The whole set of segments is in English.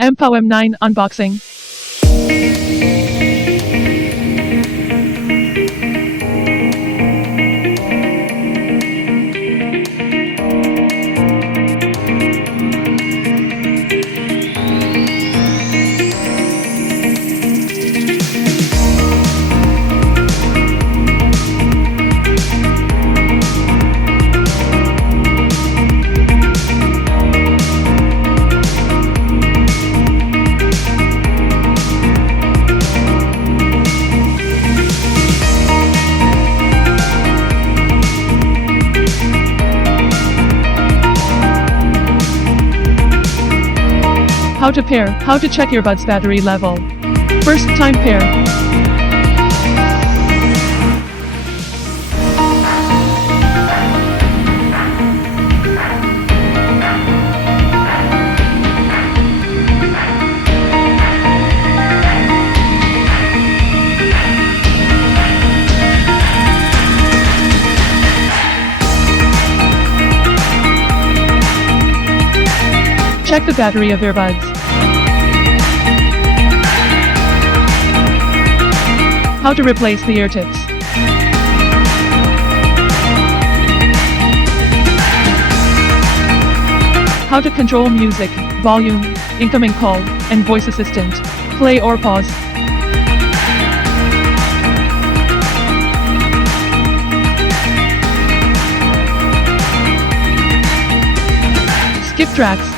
Mpow M9 unboxing. How to pair, how to check earbuds battery level. First time pair. Check the battery of earbuds. How to replace the ear tips. How to control music, volume, incoming call, and voice assistant. Play or pause. Skip tracks.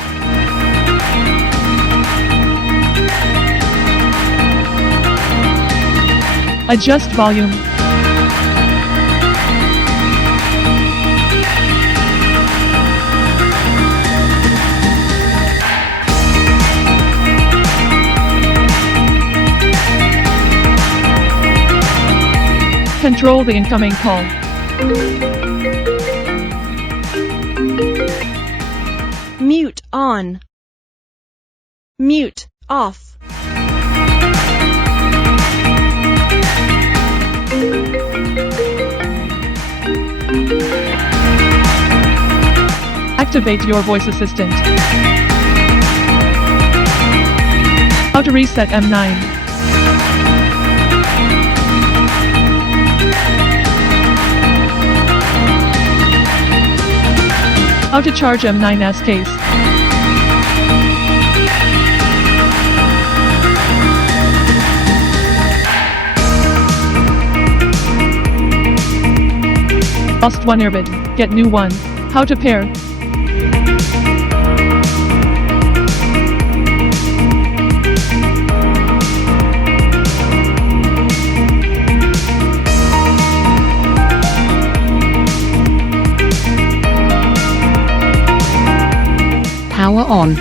Adjust volume. Control the incoming call. Mute on. Mute off. Activate your voice assistant. How to reset M9. How to charge M9's case. Lost one earbud, get new one. How to pair. Power on.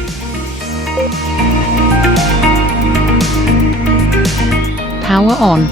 Power on.